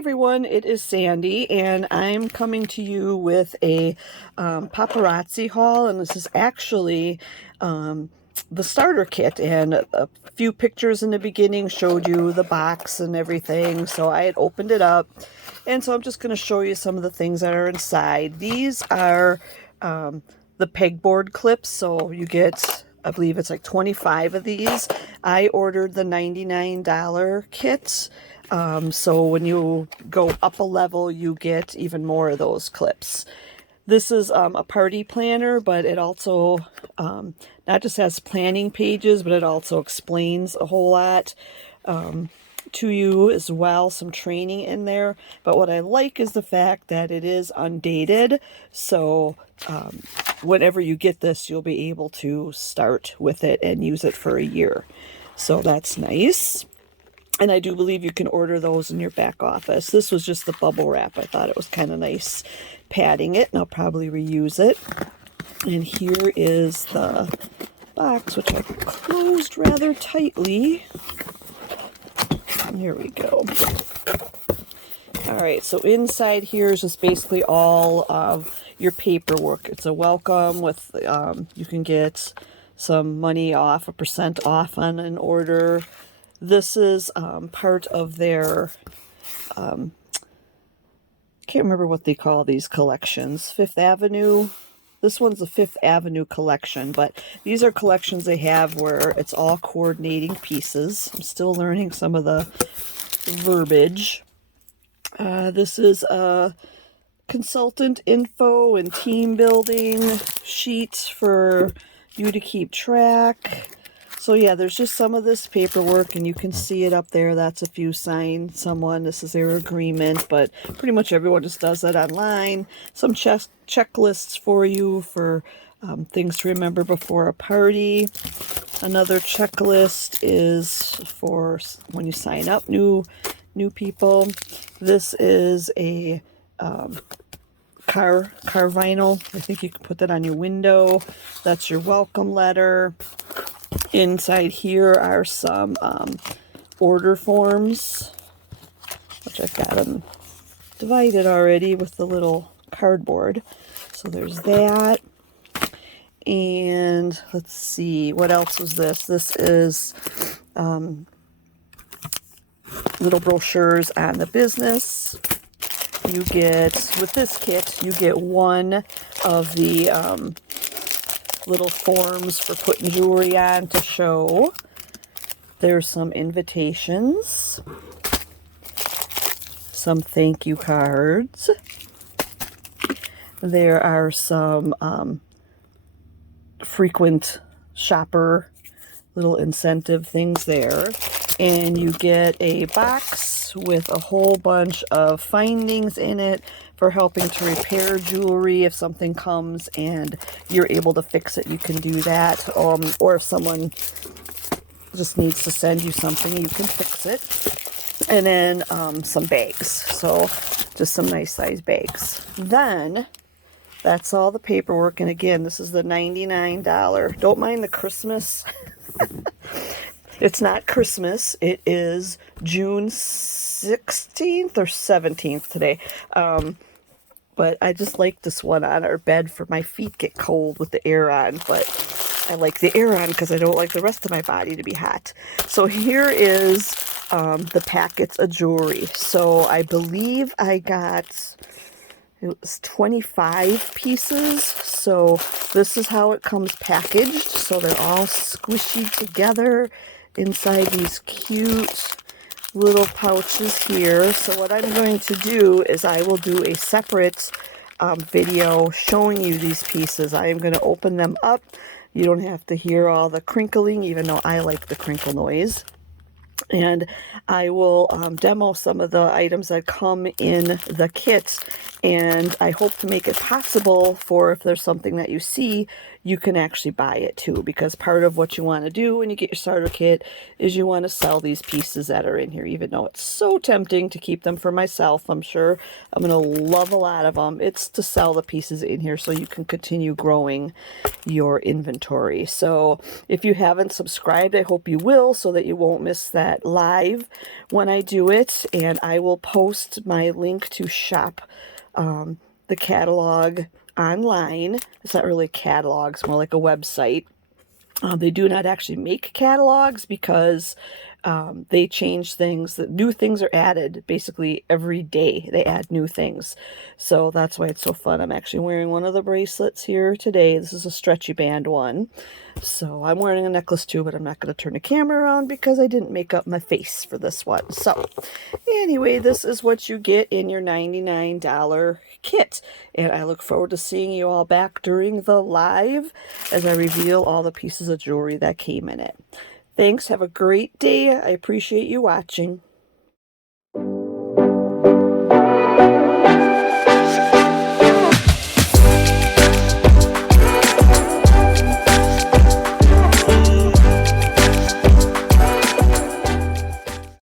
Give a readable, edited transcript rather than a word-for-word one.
everyone, it is Sandy, and I'm coming to you with a paparazzi haul, and this is actually the starter kit, and a few pictures in the beginning showed you the box and everything, so I had opened it up, and so I'm just going to show you some of the things that are inside. These are the pegboard clips, so you get, I believe it's like 25 of these. I ordered the $99 kit. So when you go up a level, you get even more of those clips. This is a party planner, but it also not just has planning pages, but it also explains a whole lot to you as well, some training in there. But what I like is the fact that it is undated, so whenever you get this, you'll be able to start with it and use it for a year. So that's nice. And I do believe you can order those in your back office. This was just the bubble wrap. I thought it was kind of nice padding it, and I'll probably reuse it. And here is the box, which I closed rather tightly. Here we go. All right, so inside here is just basically all of your paperwork. It's a welcome with, you can get some money off, a % off on an order. This is part of their, can't remember what they call these collections, Fifth Avenue. This one's the Fifth Avenue collection, but these are collections they have where it's all coordinating pieces. I'm still learning some of the verbiage. This is a consultant info and team building sheet for you to keep track. So yeah, there's just some of this paperwork, and you can see it up there. That's if you sign someone. This is their agreement, but pretty much everyone just does that online. Some checklists for you for things to remember before a party. Another checklist is for when you sign up new people. This is a car vinyl. I think you can put that on your window. That's your welcome letter. Inside here are some order forms, which I've got them divided already with the little cardboard. So there's that. And let's see, what else was this? This is little brochures on the business. You get, with this kit, you get one of the little forms for putting jewelry on to show. There's some invitations, some thank you cards. There are some frequent shopper little incentive things there. And you get a box with a whole bunch of findings in it for helping to repair jewelry. If something comes and you're able to fix it, you can do that. Or if someone just needs to send you something, you can fix it. And then some bags. So just some nice size bags. Then that's all the paperwork. And again, this is the $99. Don't mind the Christmas. It's not Christmas. It is June 16th or 17th today. But I just like this one on our bed for my feet get cold with the air on. But I like the air on because I don't like the rest of my body to be hot. So here is the packets of jewelry. So I believe I got, it was 25 pieces. So this is how it comes packaged. So they're all squishy together inside these cute little pouches here. So what I'm going to do is I will do a separate video showing you these pieces. I am going to open them up. You don't have to hear all the crinkling, even though I like the crinkle noise. And I will demo some of the items that come in the kit, and I hope to make it possible for, if there's something that you see, you can actually buy it too, because part of what you want to do when you get your starter kit is you want to sell these pieces that are in here, even though it's so tempting to keep them for myself. I'm sure I'm going to love a lot of them. It's to sell the pieces in here so you can continue growing your inventory. So if you haven't subscribed, I hope you will, so that you won't miss that live when I do it. And I will post my link to shop the catalog online. It's not really a catalog, it's more like a website. They do not actually make catalogs because they change things. New things are added basically every day. They add new things. So that's why it's so fun. I'm actually wearing one of the bracelets here today. This is a stretchy band one. So I'm wearing a necklace too, but I'm not going to turn the camera around because I didn't make up my face for this one. So anyway, this is what you get in your $99 kit. And I look forward to seeing you all back during the live as I reveal all the pieces of jewelry that came in it. Thanks. Have a great day. I appreciate you watching.